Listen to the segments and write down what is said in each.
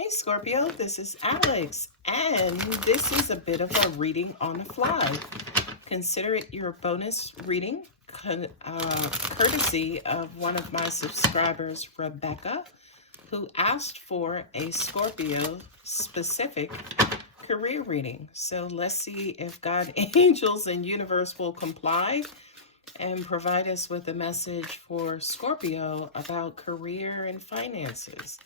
Hey Scorpio, this is Alex, and this is a bit of a reading on the fly. Consider it your bonus reading, courtesy of one of my subscribers, Rebecca, who asked for a Scorpio specific career reading. So let's see if God, angels, and universe will comply and provide us with a message for Scorpio about career and finances.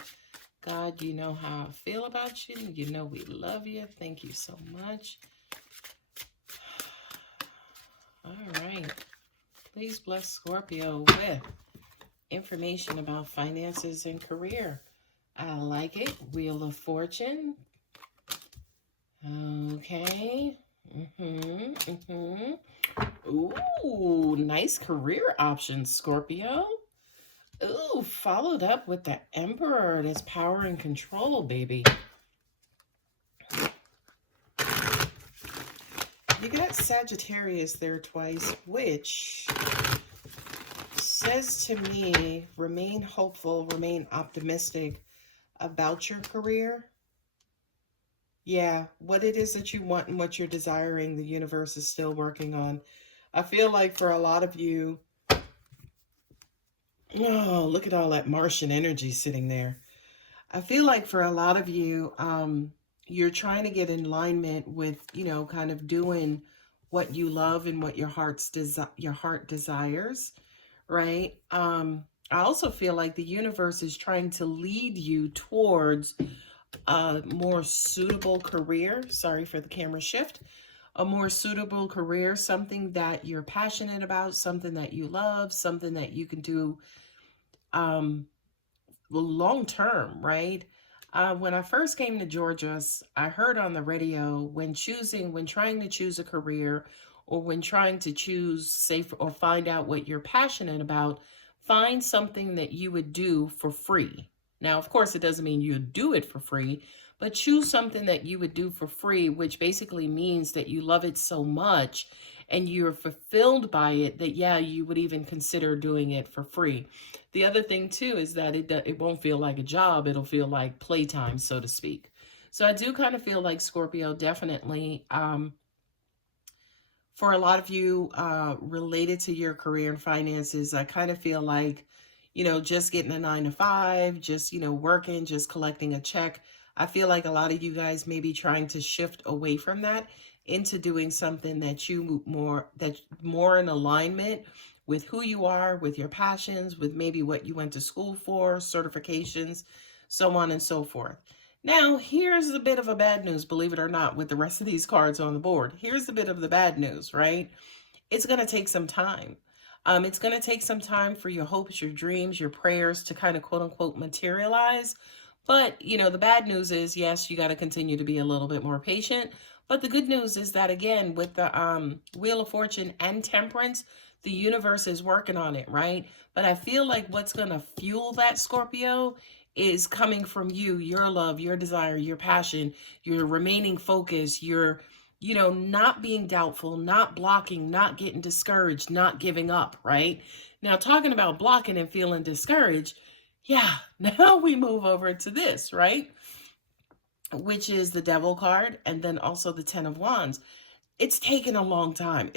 God, you know how I feel about you. You know we love you. Thank you so much. All right. Please bless Scorpio with information about finances and career. I like it. Wheel of Fortune. Okay. Ooh, nice career options, Scorpio. Ooh, followed up with the Emperor. That's power and control, baby. You got Sagittarius there twice, which says to me, remain hopeful, remain optimistic about your career. Yeah, what it is that you want and what you're desiring, the universe is still working on. I feel like for a lot of you, oh, look at all that Martian energy sitting there. I feel like for a lot of you, you're trying to get in alignment with, kind of doing what you love and what your heart desires, right? I also feel like the universe is trying to lead you towards a more suitable career. Sorry for the camera shift. A more suitable career, something that you're passionate about, something that you love, something that you can do long term, right? When I first came to Georgia, I heard on the radio when trying to choose a career, or when trying to choose safe or find out what you're passionate about, find something that you would do for free. Now, of course, it doesn't mean you do it for free, but choose something that you would do for free, which basically means that you love it so much and you're fulfilled by it that, yeah, you would even consider doing it for free. The other thing, too, is that it won't feel like a job. It'll feel like playtime, so to speak. So I do kind of feel like Scorpio definitely, for a lot of you, related to your career and finances, I kind of feel like, just getting a 9 to 5, just, working, just collecting a check. I feel like a lot of you guys may be trying to shift away from that into doing something that's more in alignment with who you are, with your passions, with maybe what you went to school for, certifications, so on and so forth. Now, here's a bit of a bad news, believe it or not, with the rest of these cards on the board. Here's a bit of the bad news, right? It's going to take some time. It's going to take some time for your hopes, your dreams, your prayers to kind of quote unquote materialize. But, the bad news is, yes, you got to continue to be a little bit more patient. But the good news is that, again, with the Wheel of Fortune and Temperance, the universe is working on it, right? But I feel like what's going to fuel that, Scorpio, is coming from you, your love, your desire, your passion, your remaining focus, your, not being doubtful, not blocking, not getting discouraged, not giving up, right? Now, talking about blocking and feeling discouraged, yeah, now we move over to this, right? Which is the Devil card, and then also the Ten of Wands. It's taken a long time.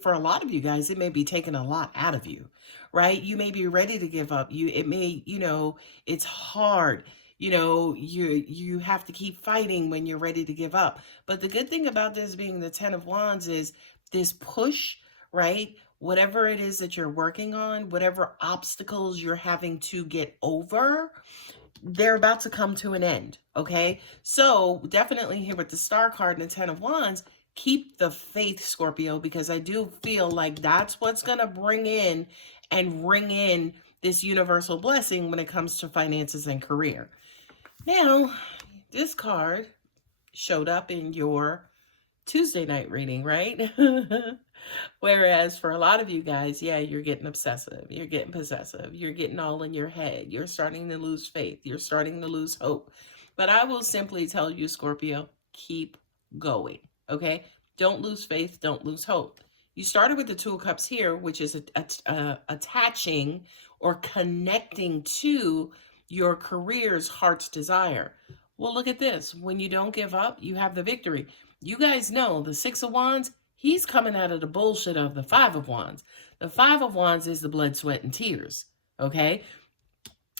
For a lot of you guys, it may be taking a lot out of you, right? You may be ready to give up. It's hard. You have to keep fighting when you're ready to give up. But the good thing about this being the Ten of Wands is this push, right? Whatever it is that you're working on, whatever obstacles you're having to get over, they're about to come to an end, okay? So definitely here with the Star card and the Ten of Wands, keep the faith, Scorpio, because I do feel like that's what's going to bring in and ring in this universal blessing when it comes to finances and career. Now, this card showed up in your Tuesday night reading, right? Whereas for a lot of you guys, yeah, you're getting obsessive, you're getting possessive, you're getting all in your head, you're starting to lose faith, you're starting to lose hope. But I will simply tell you, Scorpio, keep going, okay? Don't lose faith, don't lose hope. You started with the Two of Cups here, which is attaching or connecting to your career's heart's desire. Well, look at this. When you don't give up, you have the victory. You guys know the Six of Wands, he's coming out of the bullshit of the Five of Wands. The Five of Wands is the blood, sweat, and tears. Okay?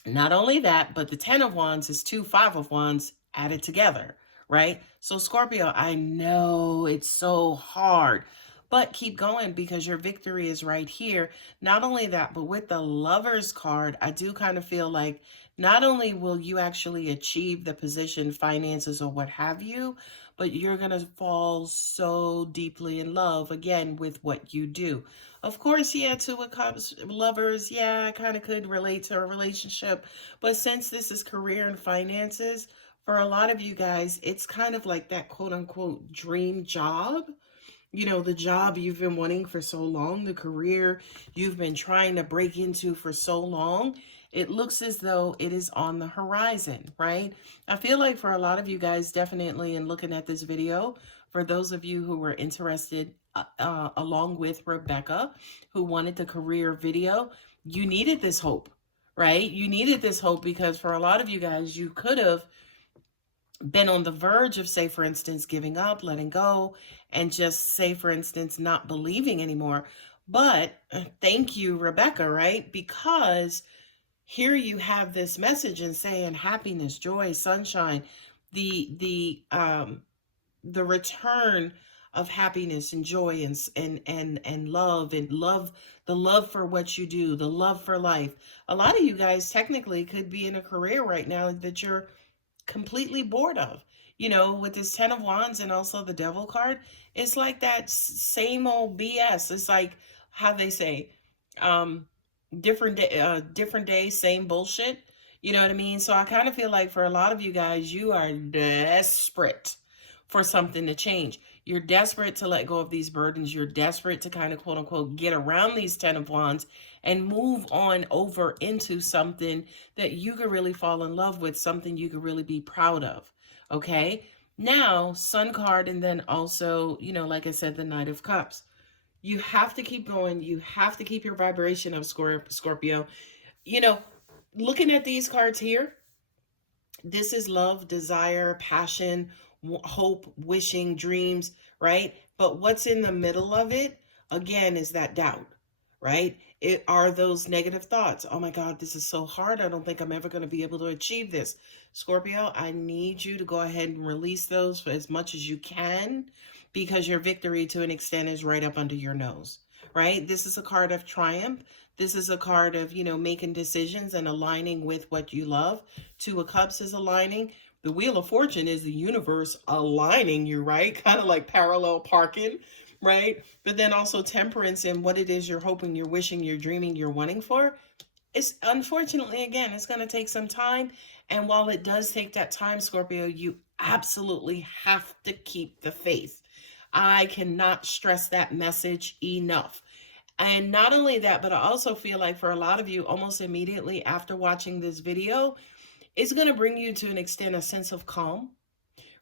Not only that, but the Ten of Wands is two Five of Wands added together, right? So Scorpio, I know it's so hard, but keep going because your victory is right here. Not only that, but with the Lovers card, I do kind of feel like not only will you actually achieve the position, finances, or what have you, but you're going to fall so deeply in love again with what you do. Of course, yeah, Two of Cups, Lovers, yeah, I kind of could relate to a relationship. But since this is career and finances, for a lot of you guys, it's kind of like that quote unquote dream job. You know, the job you've been wanting for so long, the career you've been trying to break into for so long. It looks as though it is on the horizon, right? I feel like for a lot of you guys, definitely in looking at this video, for those of you who were interested, along with Rebecca, who wanted the career video, you needed this hope, right? You needed this hope because for a lot of you guys, you could have been on the verge of, say, for instance, giving up, letting go, and just, say, for instance, not believing anymore. But thank you, Rebecca, right? Because here you have this message and saying happiness, joy, sunshine, the return of happiness and joy and love, the love for what you do, the love for life. A lot of you guys technically could be in a career right now that you're completely bored of. You know, with this Ten of Wands and also the Devil card, it's like that same old BS. It's like how they say, different day, same bullshit. You know what I mean? So I kind of feel like for a lot of you guys, you are desperate for something to change. You're desperate to let go of these burdens. You're desperate to kind of quote unquote get around these Ten of Wands and move on over into something that you could really fall in love with, something you could really be proud of. Okay. Now, Sun card, and then also, you know, like I said, the Knight of Cups. You have to keep going. You have to keep your vibration of Scorpio. You know, looking at these cards here, this is love, desire, passion, hope, wishing, dreams, right? But what's in the middle of it, again, is that doubt, right? It are those negative thoughts. Oh my God, this is so hard. I don't think I'm ever going to be able to achieve this. Scorpio, I need you to go ahead and release those for as much as you can because your victory to an extent is right up under your nose, right? This is a card of triumph. This is a card of, you know, making decisions and aligning with what you love. Two of Cups is aligning. The Wheel of Fortune is the universe aligning you, right? Kind of like parallel parking, right? But then also Temperance and what it is you're hoping, you're wishing, you're dreaming, you're wanting for. It's unfortunately, again, it's going to take some time. And while it does take that time, Scorpio, you absolutely have to keep the faith. I cannot stress that message enough. And not only that, but I also feel like for a lot of you, almost immediately after watching this video, it's going to bring you to an extent a sense of calm,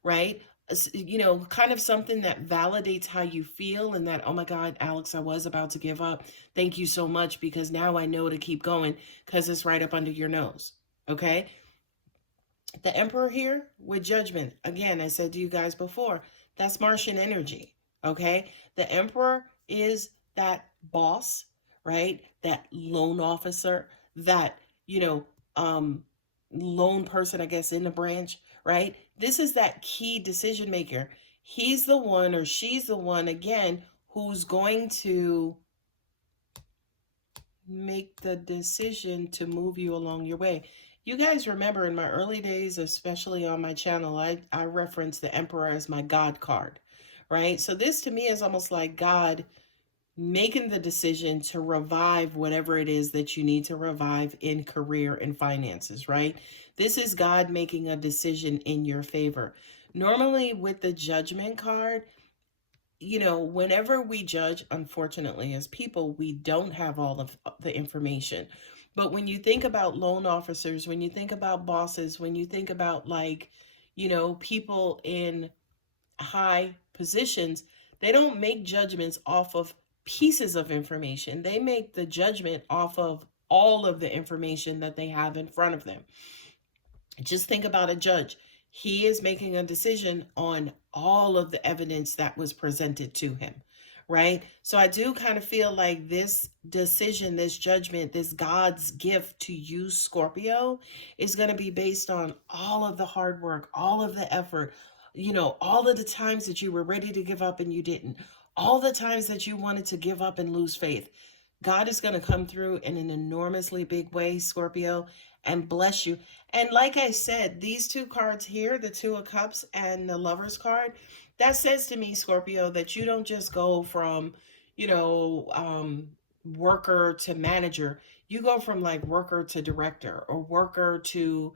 right? You know, kind of something that validates how you feel and that, oh my God, Alex, I was about to give up. Thank you so much because now I know to keep going because it's right up under your nose, okay? The Emperor here with Judgment. Again, I said to you guys before, that's Martian energy, okay? The Emperor is that boss, right? That loan officer, that, you know, lone person, I guess, in the branch, right? This is that key decision maker. He's the one or she's the one, again, who's going to make the decision to move you along your way. You guys remember in my early days, especially on my channel, I referenced the Emperor as my God card, right? So this to me is almost like God making the decision to revive whatever it is that you need to revive in career and finances, right? This is God making a decision in your favor. Normally with the Judgment card, you know, whenever we judge, unfortunately, as people, we don't have all of the information. But when you think about loan officers, when you think about bosses, when you think about like, you know, people in high positions, they don't make judgments off of pieces of information. They make the judgment off of all of the information that they have in front of them. Just think about a judge. He is making a decision on all of the evidence that was presented to him, right? So I do kind of feel like this decision, this judgment, this God's gift to you, Scorpio, is going to be based on all of the hard work, all of the effort, all of the times that you were ready to give up and you didn't, all the times that you wanted to give up and lose faith. God is going to come through in an enormously big way, Scorpio, and bless you. And like I said, these two cards here, the Two of Cups and the Lover's card, that says to me, Scorpio, that you don't just go from, you know, um, worker to manager. You go from like worker to director or worker to,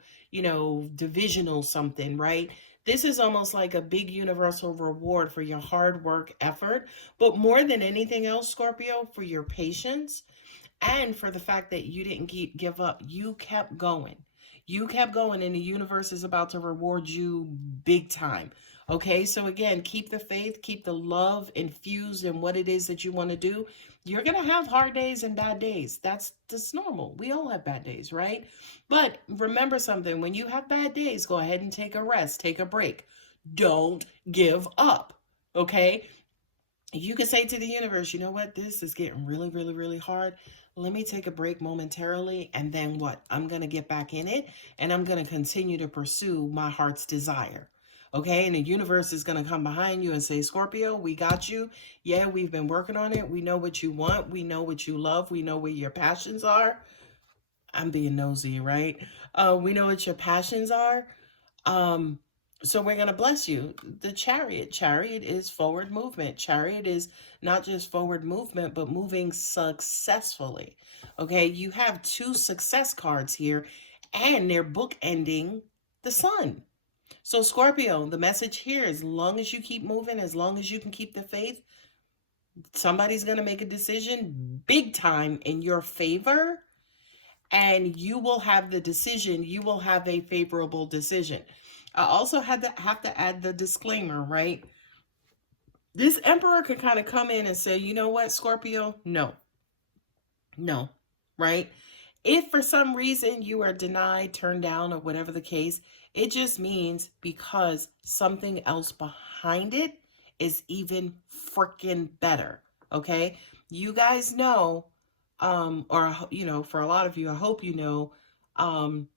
divisional something, right? This is almost like a big universal reward for your hard work effort, but more than anything else, Scorpio, for your patience and for the fact that you didn't give up. You kept going. You kept going, and the universe is about to reward you big time. Okay, so again, keep the faith, keep the love infused in what it is that you want to do. You're gonna have hard days and bad days. That's normal. We all have bad days, right? But remember something: when you have bad days, go ahead and take a rest, take a break. Don't give up. Okay, you can say to the universe, you know what, this is getting really, really, really hard. Let me take a break momentarily, and then what? I'm going to get back in it, and I'm going to continue to pursue my heart's desire. Okay, and the universe is going to come behind you and say, Scorpio, we got you. Yeah, we've been working on it. We know what you want. We know what you love. We know where your passions are. I'm being nosy, right? We know what your passions are. Um, so we're going to bless you. The chariot. Chariot is forward movement. Chariot is not just forward movement, but moving successfully. Okay, you have two success cards here, and they're bookending the sun. So, Scorpio, the message here, as long as you keep moving, as long as you can keep the faith, somebody's going to make a decision big time in your favor, and you will have the decision. You will have a favorable decision. I also have to add the disclaimer, right? This emperor could kind of come in and say, you know what, Scorpio? No, right? If for some reason you are denied, turned down, or whatever the case, it just means because something else behind it is even freaking better. Okay? You guys know, or for a lot of you, I hope um,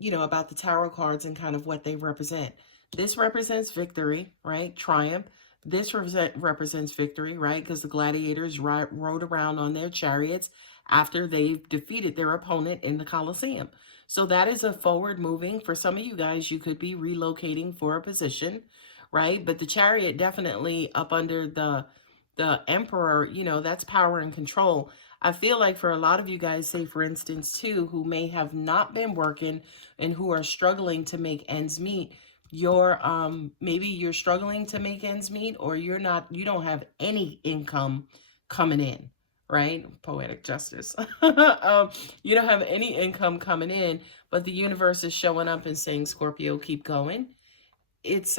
about the tarot cards and kind of what they represent. This represents victory, right? Triumph. This represents victory, right? Because the gladiators rode around on their chariots after they've defeated their opponent in the Colosseum. So that is a forward moving. For some of you guys, you could be relocating for a position, right? But the chariot definitely up under the emperor, that's power and control. I feel like for a lot of you guys, say for instance, too, who may have not been working and who are struggling to make ends meet, you're maybe you're struggling to make ends meet, or you don't have any income coming in, right? Poetic justice. You don't have any income coming in, but the universe is showing up and saying, Scorpio, keep going. It's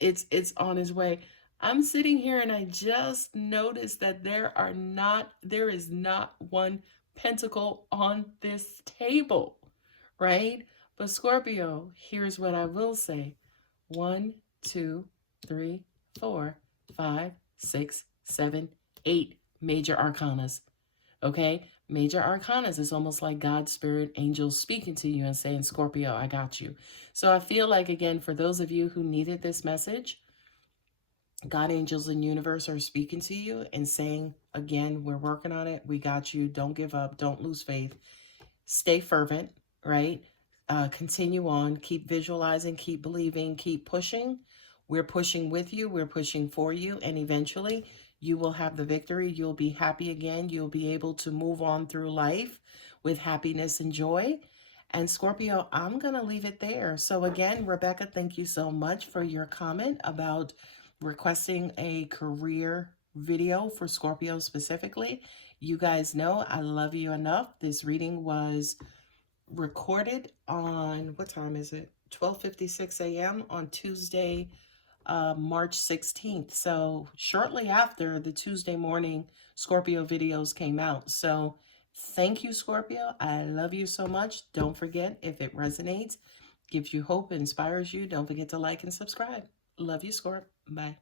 it's on his way. I'm sitting here and I just noticed that there is not one pentacle on this table, right? But Scorpio, here's what I will say. 1, 2, 3, 4, 5, 6, 7, 8 major arcanas. Okay? Major arcanas is almost like God's spirit angels speaking to you and saying, Scorpio, I got you. So I feel like, again, for those of you who needed this message, God, angels, and universe are speaking to you and saying, again, we're working on it. We got you. Don't give up. Don't lose faith. Stay fervent, right? Continue on. Keep visualizing. Keep believing. Keep pushing. We're pushing with you. We're pushing for you. And eventually, you will have the victory. You'll be happy again. You'll be able to move on through life with happiness and joy. And Scorpio, I'm going to leave it there. So again, Rebecca, thank you so much for your comment about requesting a career video for Scorpio specifically. You guys know I love you enough. This reading was recorded on, what time is it? 12:56 a.m. on Tuesday, March 16th. So shortly after the Tuesday morning Scorpio videos came out. So thank you, Scorpio. I love you so much. Don't forget, if it resonates, gives you hope, inspires you, don't forget to like and subscribe. Love you, Scorp. Bye.